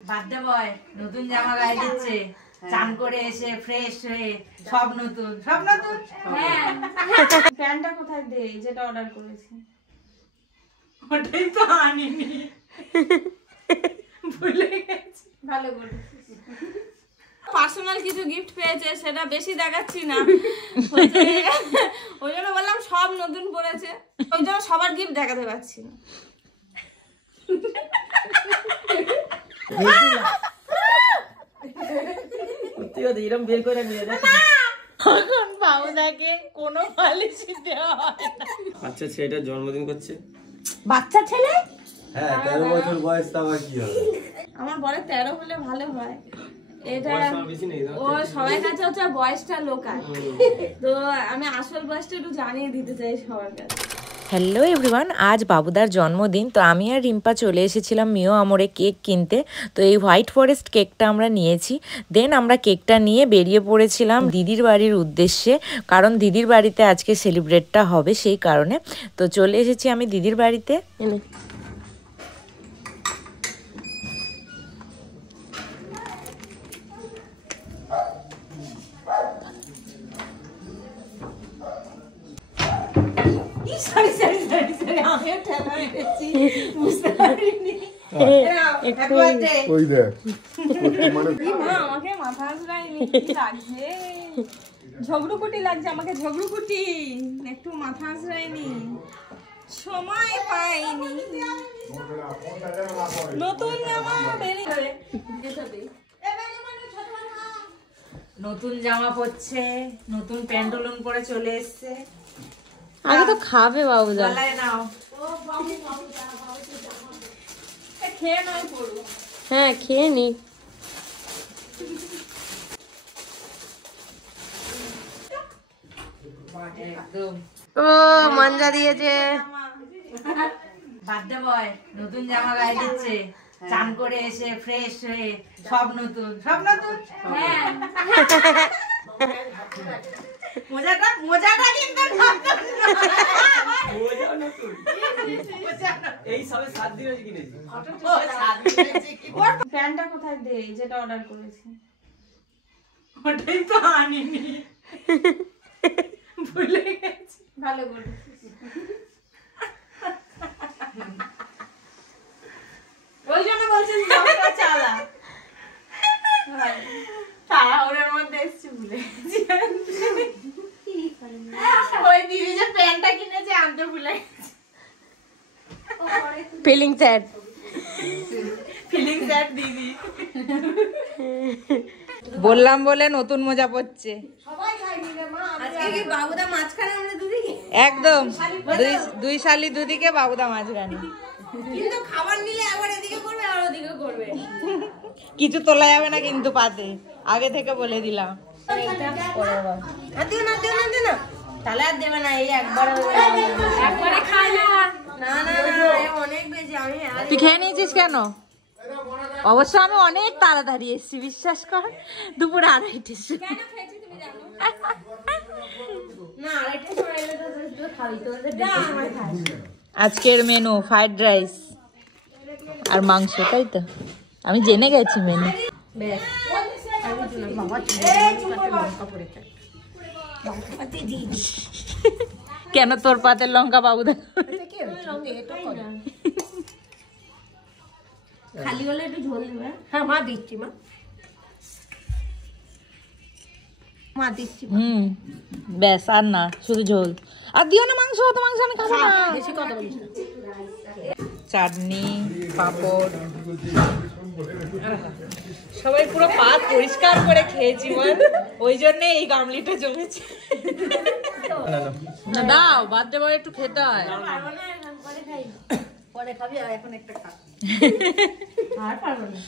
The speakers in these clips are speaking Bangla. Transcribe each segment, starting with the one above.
বার্থডে বয় নতুন জামা গায়ে দিচ্ছে, চান করে এসে ফ্রেশ হয়ে সব নতুন সব নতুন। হ্যাঁ প্যান্টটা কোথায় দে যেটা অর্ডার করেছি? ওটাই তো আনিনি, ভুলে গেছি। ভালো করেছিস। পার্সোনাল কিছু গিফট পেয়েছে, সেটা বেশি দেখাচ্ছি না, ওই জন্য বললাম সব নতুন পড়েছে, ওই জন্য সবার গিফট দেখাতে পারছি না। এখন বাবুদাকে কোনো পালিশই দেওয়া হয় না। আচ্ছা ছেলেটার জন্মদিন করছে, বাচ্চা ছেলে? হ্যাঁ 13 বছর বয়স, তা আবার কি হবে? আমার বলে 13 হলে ভালো হয়। এটা ও সবার কাছে হচ্ছে বয়সটা লোকাল, তো আমি আসল বয়সটা একটু জানিয়ে দিতে চাই সবার কাছে। হ্যালো এভরিওয়ান, আজ বাবুদার জন্মদিন। তো আমি আর রিম্পা চলে এসেছিলাম মিও আমরে কেক কিনতে। তো এই হোয়াইট ফরেস্ট কেকটা আমরা নিয়েছি। দেন আমরা কেকটা নিয়ে বেরিয়ে পড়েছিলাম দিদির বাড়ির উদ্দেশ্যে, কারণ দিদির বাড়িতে আজকে সেলিব্রেটটা হবে সেই কারণে। তো চলে এসেছি আমি দিদির বাড়িতে। আমাকে মাথা আসরাইনি, লাগছে ঝগড়ুকুটি লাগছে, আমাকে ঝগড়ুকুটি একটু মাথা আসরাইনি, সময় পাইনি। নতুন জামা বেরিয়ে নতুন জামা পরছে, নতুন প্যান্টলুন পরে চলে এসছে। আগে তো খাবে বাবুদা। গলায় নাও। খেয়ে নয় পড়বো। হ্যাঁ খেয়ে নি। একদম ও মাঞ্জা দিয়েছে। বার্থডে বয় নতুন জামা গায়ে দিচ্ছে, চান করে এসে ফ্রেশ হয়ে সব নতুন সব নতুন। হ্যাঁ মজাটা মজাটা কিন্তু এই সবে 7 দিন হয়েছে কিনেছি। প্যান্টটা কোথায় দে যেটা অর্ডার করেছি? ওটাই তো আনিনি, ভুলে গেছি। ভালো করেছিস। ওই জন্য বলছিস চালা তারা ওর মধ্যে এসছি ভুলে গেছি। ওই দিদি যে প্যান্টটা কিনেছে আনতে ভুলে গেছি। Feeling sad. ফিলিং স্যাড দিদি। বললাম বলে নতুন মজা পড়ছে। আজকে কি বাবুদা মাঝখানে আমরা দুদিকে? একদম দুই শালি দুদিকে, বাবুদা মাঝখানে। কিন্তু খাবার নিলে আবার এদিকে করবে আর ওদিকে করবে। কিছু তোলা যাবে না কিন্তু পাতে, আগে থেকে বলে দিলাম। তাহলে আর দেবে না, এই একবারে খাই না। না না অনেক বেশি। আমি তুই খেয়ে নিয়েছিস কেন? অবশ্য আমি অনেক তাড়াতাড়ি এসেছি, বিশ্বাস কর, দুপুরে 2:30টার সময়। কেন খেয়েছি তুমি জানো না? 2:30টার সময় এলে তো খাবি, তোদের সময় খাই। আজকের মেনু ফ্রাইড রাইস আর মাংস, তাই তো? আমি জেনে গেছি মেনু। বেশ কেন তোর পাতে লঙ্কা বাবুদা? খালি হলে একটু ঝোল দেবে। হ্যাঁ মা দিচ্ছি, মা দিচ্ছি। ব্যাস, আর না, শুধু ঝোল। আর দিও না মাংস, তো মাংস আমি খাবো না। বেশি কথা বলিস না। চাটনি, পাঁপড়, সবাই পুরো পাত পরিষ্কার করে খেয়েছি বল, ওই জন্য এই গামলিটা জমেছে। না দাও, বার্থডে বয় একটু খেতে হয়। পরে খাবি, আর এখন একটা খা। আর পারবো না।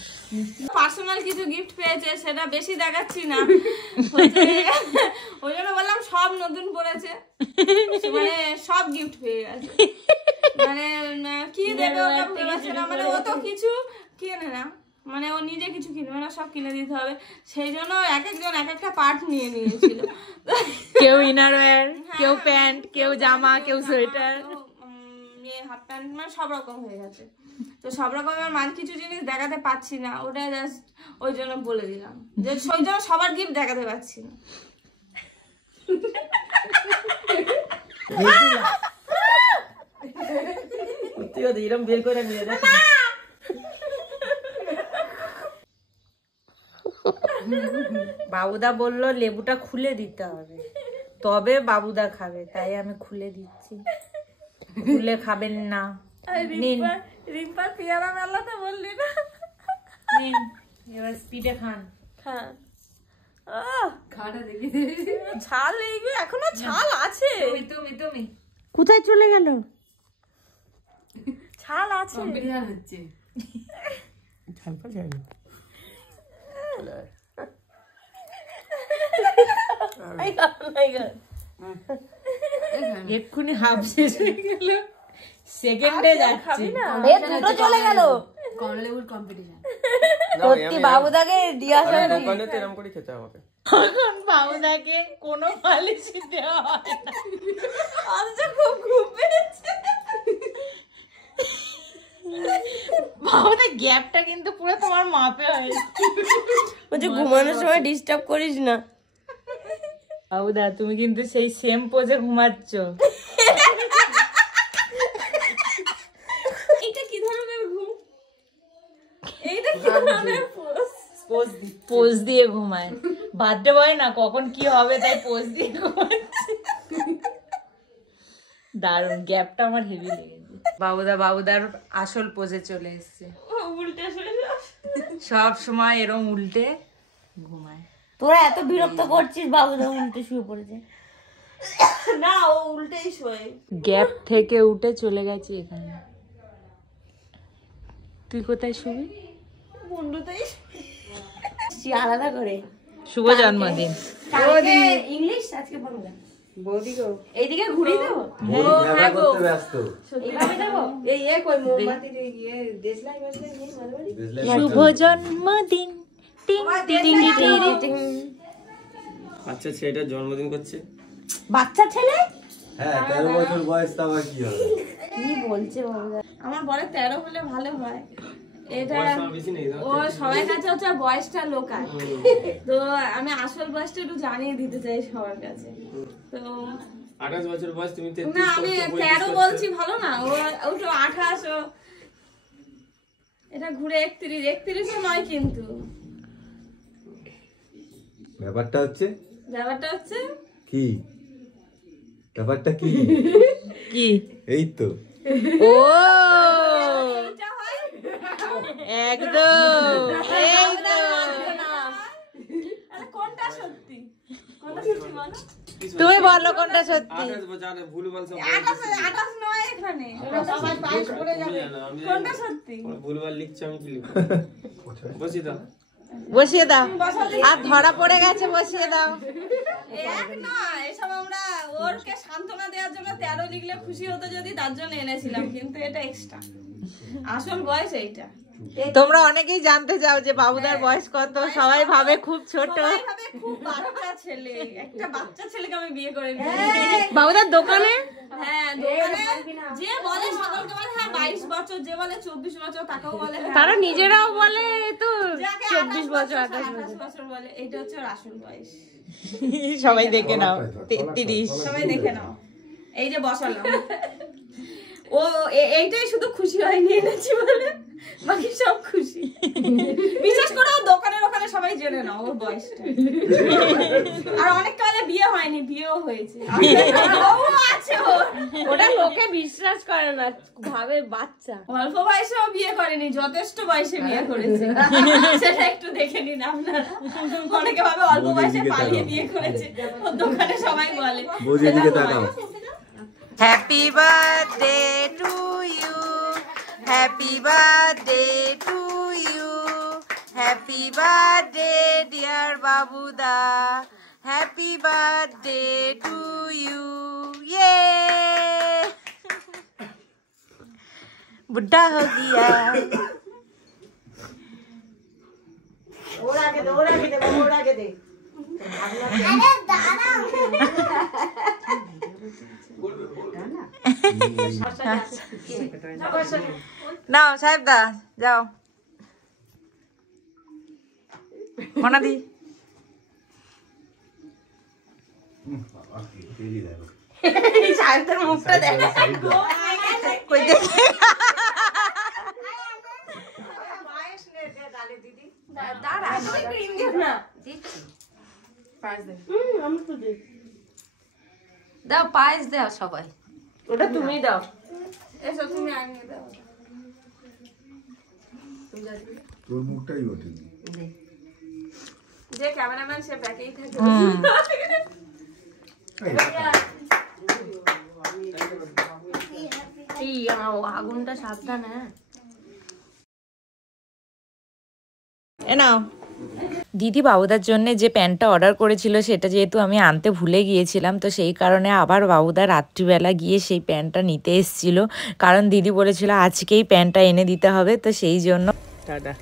পার্সোনাল কিছু গিফট পেয়েছে, সেটা বেশি দেখাচ্ছি না, ওই জন্য বললাম সব নতুন পড়েছে, মানে সব গিফট পেয়ে গেছে। মানে কি দেবে ওকে ভুলে পারছে না, মানে ও তো কিছু কিনে না, মানে ও নিজে কিছু কিনবে না, সব কিনে দিতে হবে। সেই জন্য এক একজন এক একটা পার্ট নিয়ে নিয়েছিল। কেউ ইনারওয়্যার, কেউ প্যান্ট, কেউ জামা, কেউ সোয়েটার। হাফ প্যান্ট মানে সব রকম হয়ে গেছে। তো সব রকমের কিছু জিনিস দেখাতে পাচ্ছি না, ওটা জাস্ট ওই জন্য বলে দিলাম যে ওই জন্য সবার গিফট দেখাতে পাচ্ছি না। এরকম বের করে নিয়ে যাচ্ছে। বাবুদা বললো লেবুটা খুলে দিতে হবে, তবে বাবুদা খাবে, তাই আমি খুলে দিচ্ছি। খুলে খাবেন না। নিন রিম্পার পেয়ারা মেলাতে বললি না, নিন এবার স্পিডে খান। হ্যাঁ ছাল এইগুলো এখনো ছাল আছে, তুমি কোথায় চলে গেল? ছাল আছে। এক্ষুনি হাফ শেষ হয়ে গেল, সেকেন্ডে যাচ্ছে। দুটো চলে গেল। কমলেবুর কম্পিটিশন সত্যি বাবুদাকে দিয়াছে দোকানে তো এরকম করে খেতে হবে। এখন বাবুদাকে কোনো পালিশই দেওয়া হয় না। আচ্ছা খুব ঘুম পেয়েছে। বাবুদা গ্যাপটা কিন্তু পুরো তোমার মাপে হয়েছে। বলছে ঘুমানোর সময় ডিস্টার্ব করিস না। বাবুদা তুমি কিন্তু সেই সেম পোজে ঘুমাচ্ছ। এটা কি ধরনের ঘুম? এইটা কি ধরনের পোজ দিয়ে ঘুমায়। বার্থডে বয় না কখন কি হবে, তাই পোজ দিয়ে ঘুমাচ্ছে। দারুণ, গ্যাপটা আমার হেভি লেগেছে। বাবুদার আসল পোজে চলে এসছে। উল্টে সব সময় এরম উল্টে ঘুমায়। তোরা এত বিরক্ত করছিস, বাবুদা উল্টে শুয়ে পড়েছে। না ও উল্টেই শোয়। গ্যাপ থেকে উঠে চলে গেছে এখানে। তুই কোথায় শুবি? মুন্ডুতেই আলাদা করে। শুভ জন্মদিন। ইংলিশ আজকে বাংলা। বৌদি গো এইদিকে ঘুরিয়ে দেবো। হ্যাঁ গো ব্যস্ত। এইভাবে দেবো। শুভ জন্মদিন। টিং টিং টিং টিং। আচ্ছা ছেলেটার জন্মদিন করছে। বাচ্চা ছেলে? হ্যাঁ 13 বছর বয়স, তা আবার কি হবে? কি বলছে বাবুদা? আমার বলে 13 হলে ভালো হয়। এটা বেশি নেই ও সবার কাছে হচ্ছে বয়সটা লোকাল, তো আমি আসল বয়সটা একটু জানিয়ে দিতে চাই সবার কাছে। তো 28 বছর বয়স, তুমি 33 না আমি 13 বলছি ভালো না, ও তো 28, এটা ঘুরে 31 নয় কিন্তু। ব্যাপারটা হচ্ছে কি? ব্যাপারটা কি? কি? এই তো ও একদম এই তো। কোনটা সত্যি বলো? তুমি বলো কোনটা সত্যি। 28 বছর ভুল বলছো। 28 নয় এখানে, সবাই পাস করে যাবে। কোনটা সত্যি? ভুলভাল লিখছো, আমি কি লিখবো? বসি দাও, বসিয়ে দাও। আর ধরা পড়ে গেছে, বসিয়ে দাও। এক নয়, এসব আমরা ওরকে সান্ত্বনা দেওয়ার জন্য 13 লিখলে খুশি হতো যদি, তার জন্য এনেছিলাম, কিন্তু এটা এক্সট্রা। আসল বয়স এইটা। তোমরা অনেকেই জানতে চাও যে বাবুদার বয়স কত। সবাই ভাবে খুব ছোট। সবাই ভাবে খুব বাচ্চা ছেলে, একটা বাচ্চা ছেলেকে আমি বিয়ে করে নিয়েছি। বাবুদার দোকানে হ্যাঁ দোকানে যে বলে সকলকে বলে হ্যাঁ 22 বছর, যে বলে 24 বছর তাকেও বলে হ্যাঁ। তারা নিজেরাও বলে তো যাকে 24 বছর 28 বছর বলে, এইটা হচ্ছে ওর আসল বয়স। সবাই দেখে নাও 33। সবাই দেখে নাও, এই যে বসালাম। ও এইটাই শুধু খুশি হয়নি এনেছি বলে, বাকি সব খুশি। বিশেষ করে ও দোকানের ওখানে সবাই জেনে নাও ওর বয়সটা। আর অনেক কালে বিয়ে হয়নি, বিয়েও হয়েছে। ওটা লোকে বিশ্বাস করে না, ভাবে বাচ্চা। অল্প বয়সেও বিয়ে করেনি, যথেষ্ট বয়সে বিয়ে করেছে। সেটা একটু দেখে নিন আপনারা। অনেকে ভাবে অল্প বয়সে পালিয়ে বিয়ে করেছে, ওর দোকানে সবাই বলে। বৌদির দিকে তাকাও। Happy birthday to you, happy birthday to you, happy birthday dear বাবুদা, হ্যাপি বার্থডে টু ইউ। ये बुढ़ा हो गया। নাও সাহেব দা যাও মনাদি সাহেবদের মুখটা দেখো কই দেখে দাও পায়েস দাও সবাই। ওটা তুমি দাও। এসো তুমি আনিয়ে দাও। তোর মুখটাই ওঠে যে ক্যামেরাম্যান সে ব্যাকেই থাকে। এই আগুনটা সাবধান। হ্যাঁ এ নাও দিদি বাবুদার জন্য যে প্যান্টটা অর্ডার করেছিল সেটা যেহেতু আমি আনতে ভুলে গিয়েছিলাম, তো সেই কারণে আবার বাবুদা রাত্রিবেলা গিয়ে সেই প্যান্টটা নিতে এসেছিল, কারণ দিদি বলেছিল আজকেই প্যান্টটা এনে দিতে হবে, তো সেই জন্য টাটা।